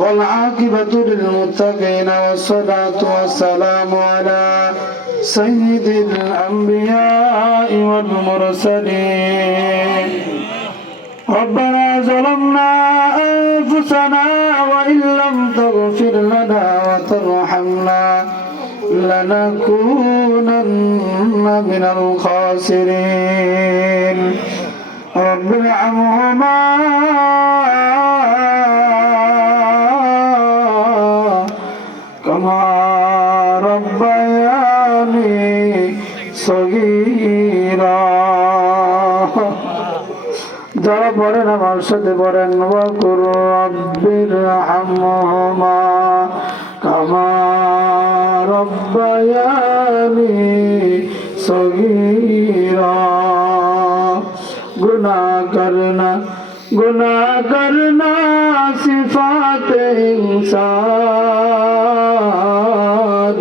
والعاقبة للمتقين والصلاة والسلام على سيد الأنبياء والمرسلين. ربنا ظلمنا أنفسنا وإن لم تغفر لنا وترحمنا لنكونن من الخاسرين. رب ارحمهما كما ربياني صغيرا. যারা পড়েন আমার সাথে পড়েন ওয়াকুর রব্বির হামহুমা কামা রব্বায়ানি সগীরা। गुनाह करना सिफात इंसान,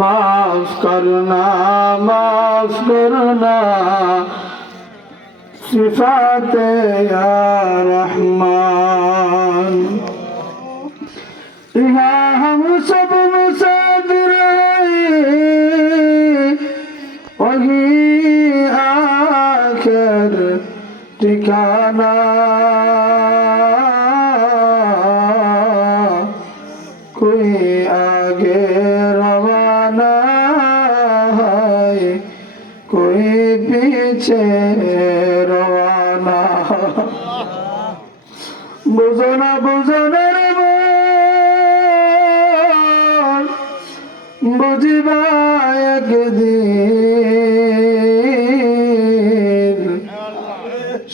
माफ करना सिफात या रहमान। यहाँ हम सब मुसाफिर हैं, वही आखिर ठिकाना। कोई आगे रवाना है, कोई पीछे रवाना। बुझना बुझना बुझिबा একদিন,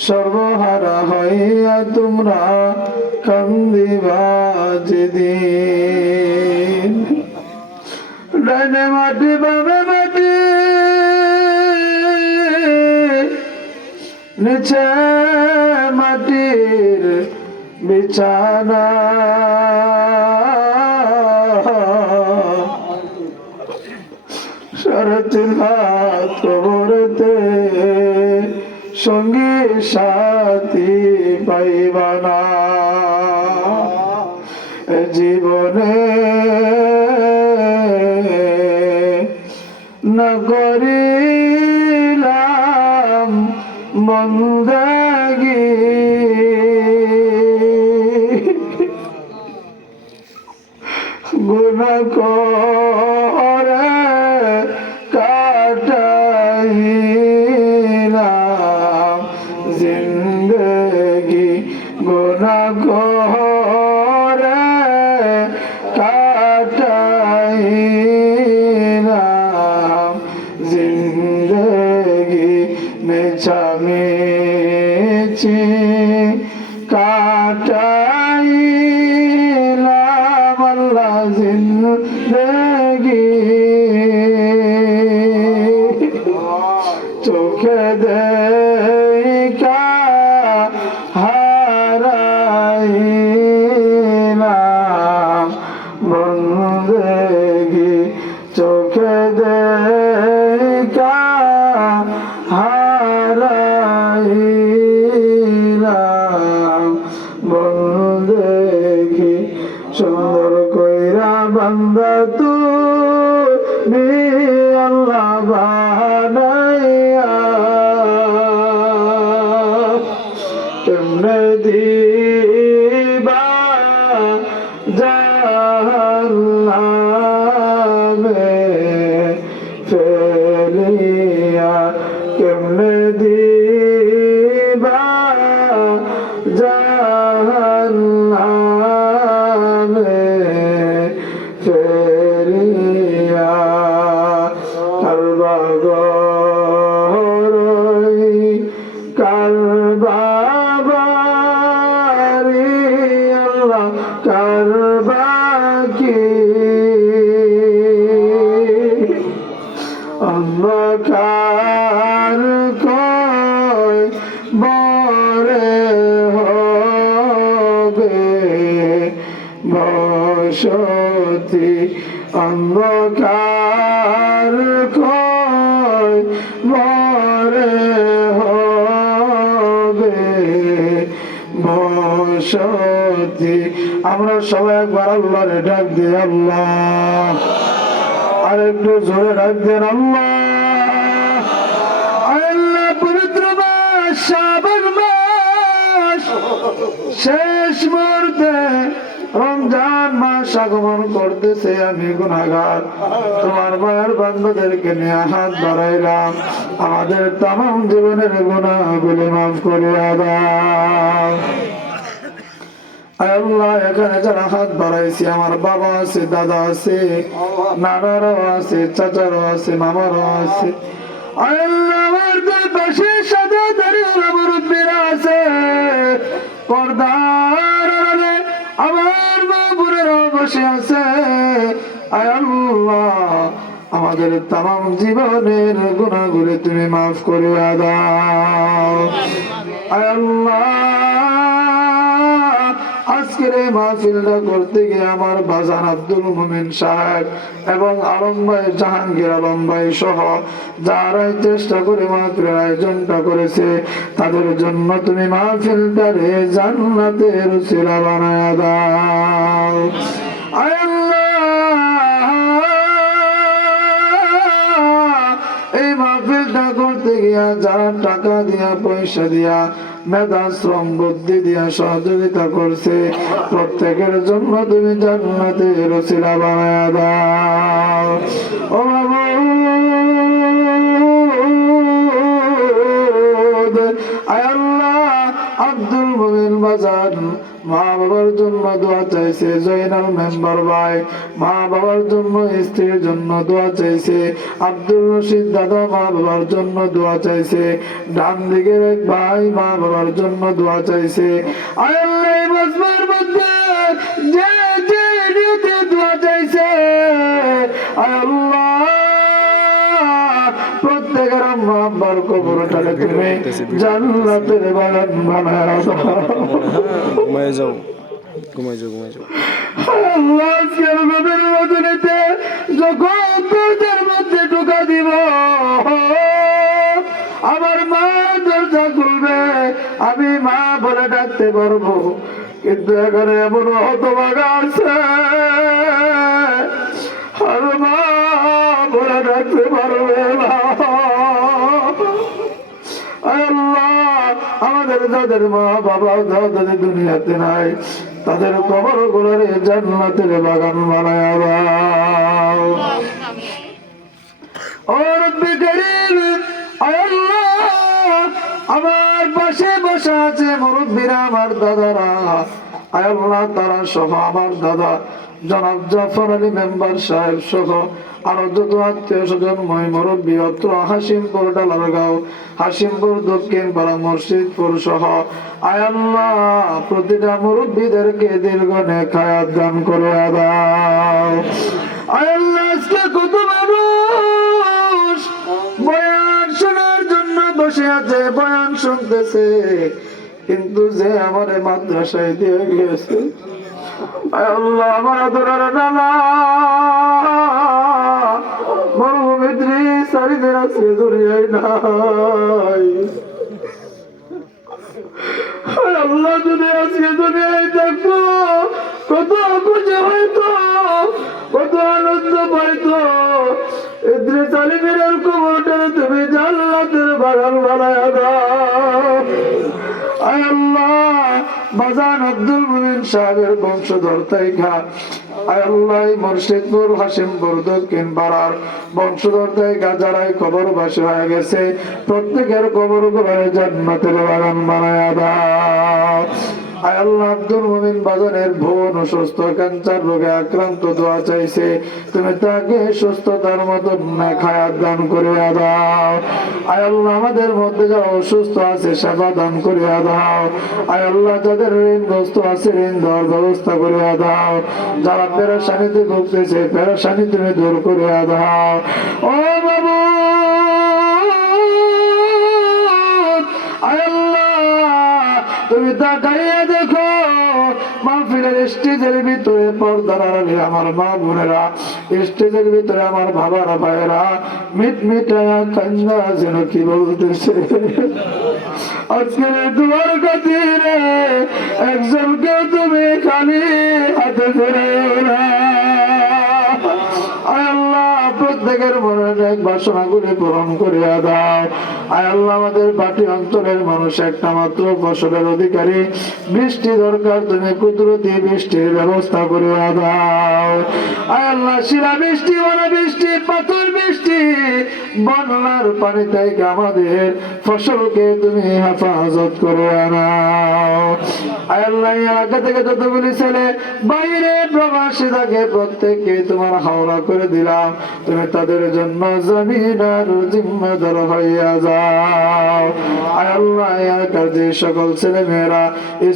সর্বহারা হইয়া তোমরা কান্দিবা যেদিন। ডাইনে মাটি বামে মাটি, নিচে মাটির বিছানা। সারাদিন হাত কবরেতে সঙ্গী সাথী পাইবা না। জীবনে না করিলাম বন্দেগী, গুনাহ করে কাটাইলাম জিন্দেগি। গুনাহ করে কাটাইলাম জিন্দেগি। মিছামিছি কাটাইলাম আল্লাহ জিন্দেগি। চোখে দেখা হারাইলাম বন্দেগি। চোখে দেখা হারাইলাম বন্দেগি। সুন্দর কইরা বান্দা তুমি আল্লাহ বানাইয়া, কেমনে দিবা জাহান্নামে ফেলিয়া। কেমনে দিবা জাহান্নামে ফেলিয়া। কারবা গরই কারবা বাড়ি আল্লাহ কারবা কি। অন্ধকার কই বরে হবে বসতি। অন্ধকার কই বরে হবে বসতি। জ্যোতি। আমরা সবাই একবার আল্লাহরে ডাক দিই আল্লাহ, আর একটু জোরে ডাক দেন আল্লাহ। আল্লাহ পবিত্র মাস শাবান মাস শেষ মুহূর্তে রমজান মাস আগমন করতেছে। আমি গুনাহগার তোমার মায়ের বান্দাদেরকে নিয়ে হাত বাড়াইলাম, আমাদের তামাম জীবনের গুনাহগুলি মাফ করিয়া দাও। আল্লাহ এখানে যারা হাত বাড়াইছি, আমার বাবা আছে, দাদা আছে, নানারাও আছে, চাচারও আছে, মামারও আছে। আল্লাহ আমার পাশে সাদা দাঁড়িয়ে মুরব্বীরা আছে, পর্দার আড়ালে আমার মা বোনেরা বসে আছে। আল্লাহ আমাদের তামাম জীবনের গুনাহগুলি তুমি মাফ করিয়া দাও। আল্লাহ আজকের এই মাহফিলটা করতে গিয়ে আমার বাজান আব্দুল মুমিন সাহেব এবং আলম ভাই, জাহাঙ্গীর আলম ভাই সহ যারাই চেষ্টা করে মাহফিলের আয়োজনটা করেছে, তাদের জন্য তুমি মাহফিলটারে জান্নাতের উসিলা বানায়া দাও। এই মাহফিলটা করতে গিয়া যারা টাকা দিয়া, পয়সা দিয়া, মেধা, শ্রম, বুদ্ধি দিয়া সহযোগিতা করছে, প্রত্যেকের জন্য তুমি জান্নাতের উসিলা বানায়া দাও। ও মাবুদ, আয় আল্লাহ আব্দুল মুমিন বাজার মা বাবার জন্য দোয়া চাইছে, জয়নাল মেম্বার ভাই মা বাবার জন্য, স্ত্রীর জন্য দোয়া চাইছে, আব্দুল রশিদ দাদা মা বাবার জন্য দোয়া চাইছে, ডান দিকের এক ভাই মা বাবার জন্য দোয়া চাইছে। আল্লাহ এই মাসের মধ্যে যে যে নিয়তে দোয়া চাইছে, আল্লাহ প্রত্যেকের আম্মা আব্বার কবরটাকে তুমি জান্নাতের বাগান বানায় দাও। ঘুমায় যাও, ঘুমায় যাও, ঘুমায় যাও। আল্লাহ আজকের নবীর রজনীতে যখন দরজার মধ্যে ঢোকা দিব, আমার মা দরজা খুলবে, আমি মা বলে ডাকতে পারবো, কিন্তু এখানে এমন হতভাগা আছে আর মা বলে ডাকতে পারবে না। আল্লাহ আমাদের যাদের মা বাবা দাদা দুনিয়াতে নাই, তাদের কবর গুলোরে জান্নাতের বাগান বানায়া দাও। ও রব্বি কারীম, আল্লাহ আমার পাশে বসে আছে মুরব্বীরা, আমার দাদারা, আল্লাহ তারা সহ আমার দাদা জনাব জাফর আলী মেম্বার সাহেব সহ আরো যত আত্মীয় স্বজন মই মুরব্বী অত্র হাসিমপুর ডালারগাঁও, হাসিমপুর দক্ষিণ পাড়া, মসজিদপুর সহ আল্লাহ প্রতিটা মুরব্বীদেরকে দীর্ঘ নেক হায়াত দান করে দাও। আল্লাহ আজকে কত মানুষ বয়ান শোনার জন্য বসে আছে, বয়ান শুনতেছে, কিন্তু যে আমার মাদ্রাসায় দিয়ে গিয়েছে, আল্লাহ আমার আদরের নানা মরুভূমি সারিদের আজকে দুনিয়ায় নাই। আল্লাহ যদি আজকে দুনিয়ায় থাকতো কত খুশি হইতো, কত আনন্দ পাইতো। ইদ্রিস আলীমের কবরটা তুমি জান্নাতের বাগান বানায়া দাও। আল্লাহ বাজান আব্দুল মুমিন সাহেবের বংশধর তাইখা, আল্লাহ মুর্শিদপুর হাসিমপুর দক্ষিণ পাড়ার বংশধর তাইখা যারাই কবরবাসী হয়ে গেছে, প্রত্যেকের কবর গুলোরে জান্নাতের বাগান বানায়া দাও। আল্লাহ আব্দুল মুমিন বাজানের বোন অসুস্থ, ক্যান্সার রোগে আক্রান্ত, দোয়া চাইছে, তুমি তাকে সুস্থতার মতো নেক হায়াত দান করিয়া দাও। আল্লাহ আমাদের মধ্যে যারা অসুস্থ আছে সেবা দান করিয়া দাও। আল্লাহ যাদের ঋণগ্রস্ত আছে ঋণ দেওয়ার ব্যবস্থা করিয়া দাও। যারা পেরেশানিতে ভুগতেছে পেরেশানি তুমি দূর করিয়া দাও। ও বাবু তুমি তাকাইয়া দেখো মাহফিলের স্টেজের ভিতরে পর্দার আড়ালে আমার মা বোনেরা, স্টেজের ভিতরে আমার বাবারা ভাইয়েরা মিট মিটায়া কান্না যেন কি বলতেছে। আজকের তোমার খাতিরে একজনকে তুমি খালি হাতে ফেরাইও না। আয় আল্লাহ, প্রত্যেকের মনের এক বাসনাগুলি পূরণ করিয়া দাও। আয় আল্লাহ, আমাদের পাটি অঞ্চলের মানুষ একটা মাত্র ফসলের অধিকারী, বৃষ্টি দরকার, তুমি কুদরতি বৃষ্টির ব্যবস্থা করিয়া দাও। আয় আল্লাহ, শিলা বৃষ্টি, বড় বৃষ্টি, পাথর বৃষ্টি, বন্যার পানি থেকে আমাদের ফসলকে তুমি হেফাজত করে নাও। আয় আল্লাহ, এই এলাকা থেকে যতগুলি ছেলে বাইরে প্রবাসী থাকে প্রত্যেককে তোমার হাওলা করে দিলাম, তুমি তাদের জন্য জমিন আর জিম্মেদার হইয়া যাও। আয় আল্লাহ, এই এলাকার যে সকল ছেলে মেয়েরা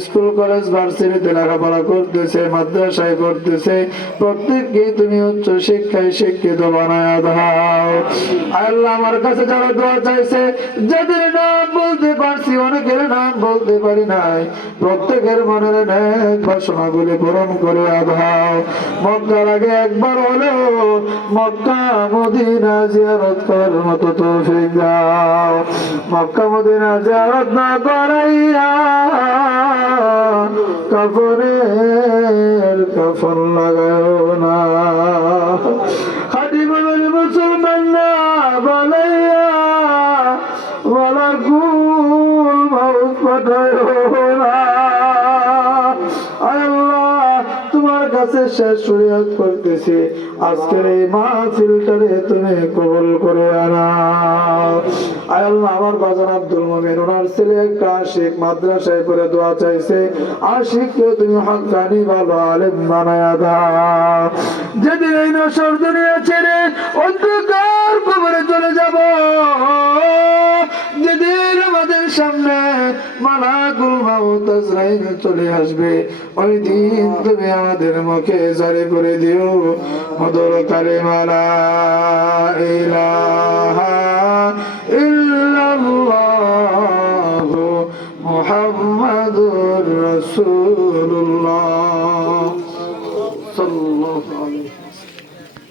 স্কুল কলেজ ভার্সিটিতে লেখাপড়া করতেছে, মাদ্রাসায় পড়তেছে, প্রত্যেককে তুমি উচ্চ শিক্ষায় শিক্ষিত বানায়া দাও। আয় আল্লাহ, আমার কাছে যারা দোয়া চাইছে, যাদের নাম বলতে পারছি, অনেকের নাম বলতে পারি নাই, প্রত্যেকের মনের নেক বাসনাগুলি পূরণ করে দাও। মক্কার আগে একবার হলেও মক্কা মদিনা জিয়ারত করার মতো তৌফিক দাও। মক্কা মদিনা জিয়ারত না করাইয়া কাফনের কাফন লাগাও না। খাঁটি বলেন মুসলমান না বলাইয়া ওয়ালাকুল মাউত পাঠায়ো না। আয় আল্লাহ, তোমার কাছে শেষ শরীয়ত করতেছি, আজকের এই মাহফিলটারে তুমি কবুল করে আনাও। আয় আল্লাহ, আমার বাজার আব্দুল মুমিন, ওনার ছেলে একটা আশিক মাদ্রাসায় পড়ে দোয়া চাইছে, আশিককে তুমি হক্কানি ভালো আলেম বানায়া দাও। যেদিন এই নশ্বর দুনিয়া ছেড়ে অন্ধকার কবরে চলে যাব, যেদিন আমাদের সামনে মালাকুল মাউত আজরাইল চলে আসবে, ওই দিন তুমি আমাদের মুখে জারি করে দিও মধুর কালিমা লা ইলাহা ইল্লাল্লাহু মুহাম্মাদুর রাসূলুল্লাহ সাল্লাল্লাহু আলাইহি